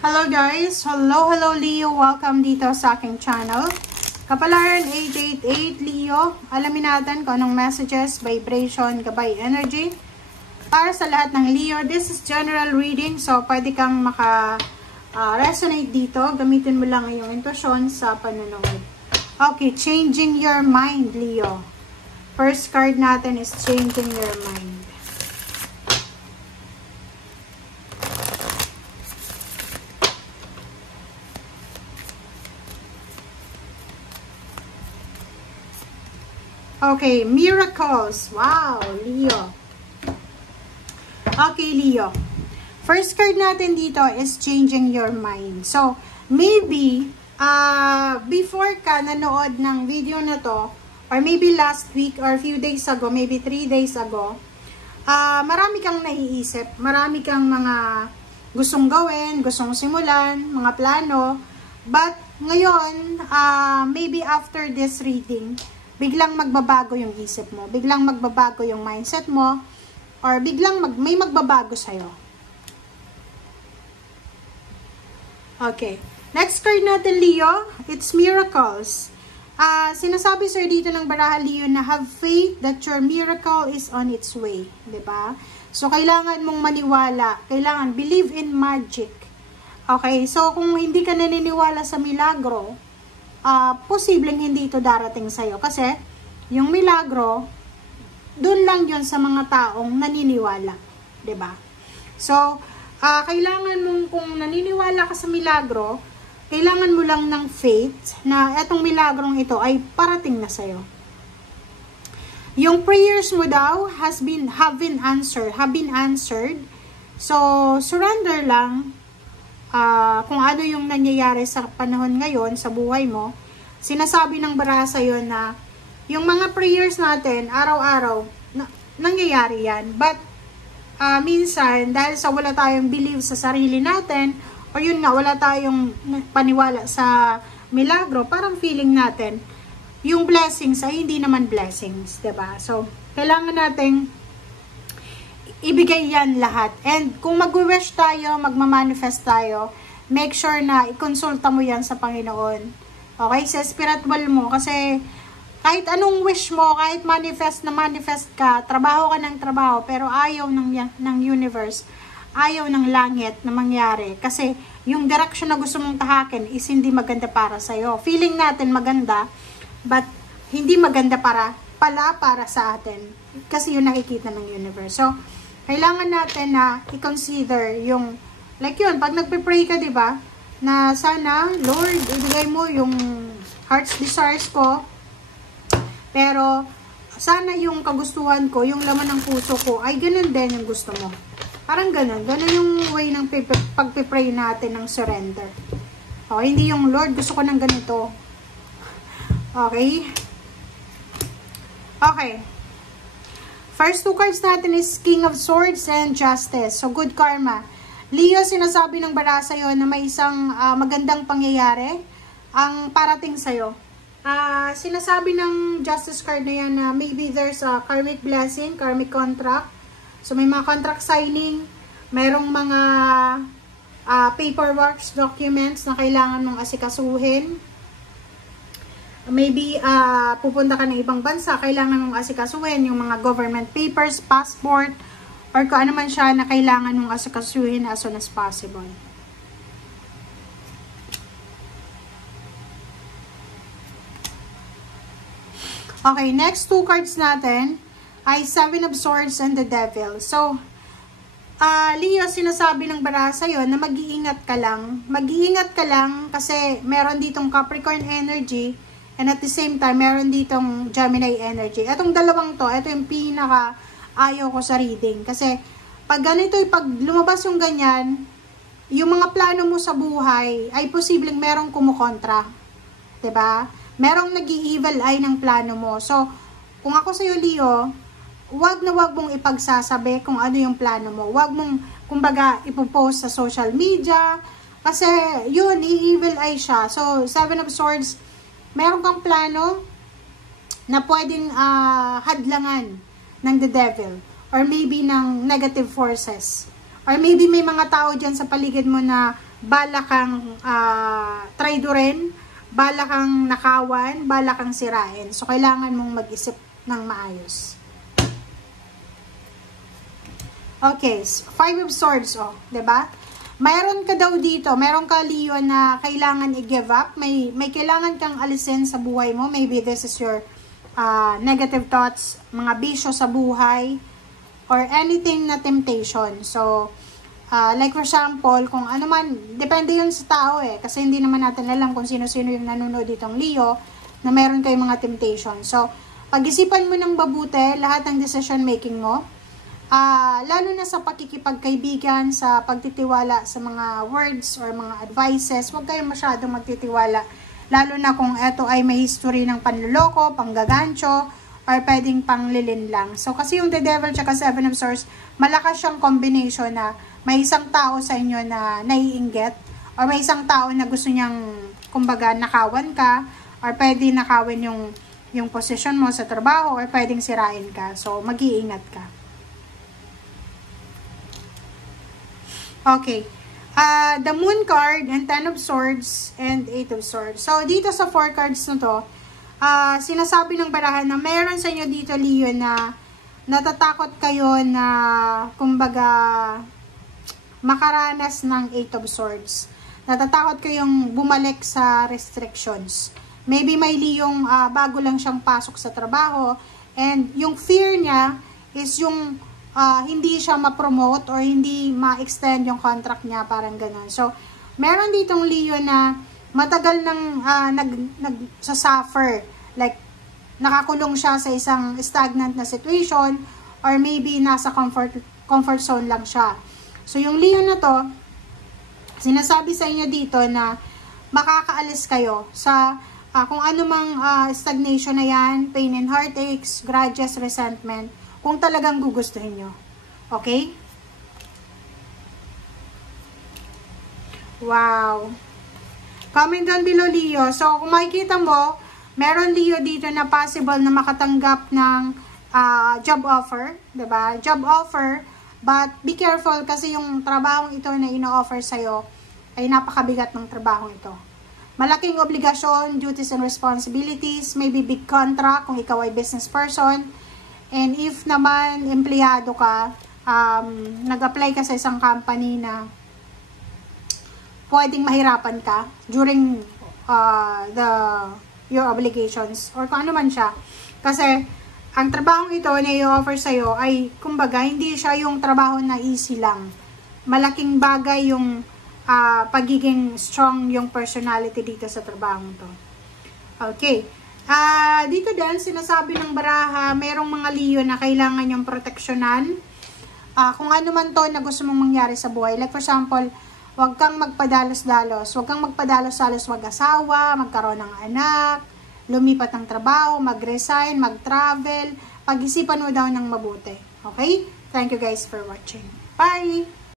Hello guys! Hello Leo! Welcome dito sa aking channel. Kapalaran 888 Leo. Alamin natin kung anong messages, vibration, gabay, energy. Para sa lahat ng Leo, this is general reading. So, pwede kang resonate dito. Gamitin mo lang yung intuition sa panonood. Okay, changing your mind, Leo. First card natin is changing your mind. Okay, miracles. Wow, Leo. Okay, Leo. First card natin dito is changing your mind. So, maybe, before ka nanood ng video na to, or maybe last week or few days ago, maybe 3 days ago, marami kang naiisip, marami kang mga gustong gawin, gustong simulan, mga plano, but ngayon, maybe after this reading, biglang magbabago yung isip mo, biglang magbabago yung mindset mo, or biglang may magbabago sa'yo. Okay. Next card natin, Leo, it's miracles. Sinasabi sir dito ng baraha, Leo, na have faith that your miracle is on its way. Diba? So, kailangan mong maniwala. Kailangan, believe in magic. Okay? So, kung hindi ka naniniwala sa milagro, posibleng hindi ito darating sa'yo. Kasi, yung milagro, dun lang yun sa mga taong naniniwala. Diba? So, kailangan mong, kung naniniwala ka sa milagro, kailangan mo lang ng faith na etong milagrong ito ay parating na sa'yo. Yung prayers mo daw have been answered. So, surrender lang. Kung ano yung nangyayari sa panahon ngayon, sa buhay mo, sinasabi ng baraha sa'yo na yung mga prayers natin, araw-araw, nangyayari yan. But, minsan, dahil sa wala tayong believe sa sarili natin, o yun nga, wala tayong paniwala sa milagro, parang feeling natin, yung blessings ay hindi naman blessings, diba? So, kailangan nating ibigay yan lahat. And kung mag-wish tayo, magmamanifest tayo, make sure na ikonsulta mo yan sa Panginoon. Okay? Sa spiritual mo. Kasi kahit anong wish mo, kahit manifest ka, trabaho ka ng trabaho, pero ayaw ng universe, ayaw ng langit na mangyari. Kasi yung direction na gusto mong tahakin is hindi maganda para sa'yo. Feeling natin maganda, but hindi maganda para sa atin. Kasi yun nakikita ng universe. So, kailangan natin na i-consider yung, like yun, pag nagpe-pray ka, diba, na sana, Lord, ibigay mo yung heart's desires ko, pero, sana yung kagustuhan ko, yung laman ng puso ko, ay ganun din yung gusto mo. Parang ganun. Ganun yung way ng pagpe-pray natin ng surrender. Okay, hindi yung, Lord, gusto ko ng ganito. Okay? Okay. First two cards natin is King of Swords and Justice. So, good karma. Leo, sinasabi ng baraha sa'yo na may isang magandang pangyayari ang parating sa'yo. Sinasabi ng Justice card na yan na maybe there's a karmic blessing, karmic contract. So, may mga contract signing, mayroong mga paperwork, documents na kailangan mong asikasuhin. Maybe, pupunta ka ng ibang bansa, kailangan mong asikasuhin yung mga government papers, passport, or kung ano man siya na kailangan mong asikasuhin as soon as possible. Okay, next two cards natin ay Seven of Swords and the Devil. So, Leo, sinasabi ng baraha sa'yo na mag-iingat ka lang. Mag-iingat ka lang kasi meron ditong Capricorn energy. And at the same time, meron ditong Gemini energy. Itong dalawang to, ito yung pinaka ayaw ko sa reading. Kasi, pag ganito, pag lumabas yung ganyan, yung mga plano mo sa buhay, ay posibleng merong kumukontra. Diba? Merong nag-i-evil eye ng plano mo. So, kung ako sa'yo, Leo, wag mong ipagsasabi kung ano yung plano mo. Wag mong, kumbaga, ipopost sa social media. Kasi, yun, i-evil eye siya. So, Seven of Swords, meron kang plano na pwedeng hadlangan ng the devil or maybe ng negative forces or Or maybe may mga tao dyan sa paligid mo na bala kang traidorin, bala kang nakawan, bala kang sirain. So, kailangan mong mag-isip ng maayos. Okay, Five of Swords, oh, 'di ba? Mayroon ka daw dito, mayroon ka Leo na kailangan i-give up, may kailangan kang alisin sa buhay mo. Maybe this is your negative thoughts, mga bisyo sa buhay, or anything na temptation. So, like for example, kung ano man, depende yun sa tao kasi hindi naman natin alam kung sino-sino yung nanonood ditong Leo, na mayroon kayong mga temptation. So, pag-isipan mo ng mabuti lahat ng decision making mo, lalo na sa pakikipagkaibigan, sa pagtitiwala sa mga words or mga advices, huwag kayong masyadong magtitiwala. Lalo na kung ito ay may history ng panluloko, panggagancho, or pwedeng panglilin lang. So, kasi yung The Devil tsaka Seven of Swords, malakas siyang combination na may isang tao sa inyo na naiinggit, or may isang tao na gusto niyang, kumbaga, nakawan ka, or pwede nakawin yung position mo sa trabaho, or pwedeng sirain ka. So, mag-iingat ka. Okay. The Moon card and Ten of Swords and Eight of Swords. So, dito sa 4 cards na to, sinasabi ng barahan na meron sa inyo dito, Leo, na natatakot kayo na, kumbaga, makaranas ng Eight of Swords. Natatakot kayong bumalik sa restrictions. Maybe may Leong bago lang siyang pasok sa trabaho, and yung fear niya is yung hindi siya ma-promote or hindi ma-extend yung contract niya, parang ganun. So, meron ditong Leo na matagal nang nagsasuffer. Like, nakakulong siya sa isang stagnant na situation, or maybe nasa comfort zone lang siya. So, yung Leo na to, sinasabi sa inyo dito na makakaalis kayo sa kung ano mang stagnation na yan, pain and heartaches, grudges, resentment, kung talagang gugustuhin nyo. Okay? Wow. Comment down below, Leo. So, kung makikita mo, meron Leo dito na possible na makatanggap ng job offer. Diba? Job offer. But, be careful kasi yung trabahong ito na ino-offer sa'yo ay napakabigat ng trabahong ito. Malaking obligasyon, duties and responsibilities, maybe big contract kung ikaw ay business person. And if naman, empleyado ka, nag-apply ka sa isang company na pwedeng mahirapan ka during your obligations or kung ano man siya. Kasi, ang trabahong ito na i-offer sa'yo ay, kumbaga, hindi siya yung trabaho na easy lang. Malaking bagay yung pagiging strong yung personality dito sa trabahong to. Okay. Dito din, sinasabi ng baraha, merong mga Leo na kailangan yung proteksyonan. Kung ano man to na gusto mong mangyari sa buhay. Like for example, huwag kang magpadalos-dalos. Huwag kang magpadalos-dalos mag-asawa, magkaroon ng anak, lumipat ng trabaho, mag-resign, mag-travel. Pag-isipan mo daw ng mabuti. Okay? Thank you guys for watching. Bye!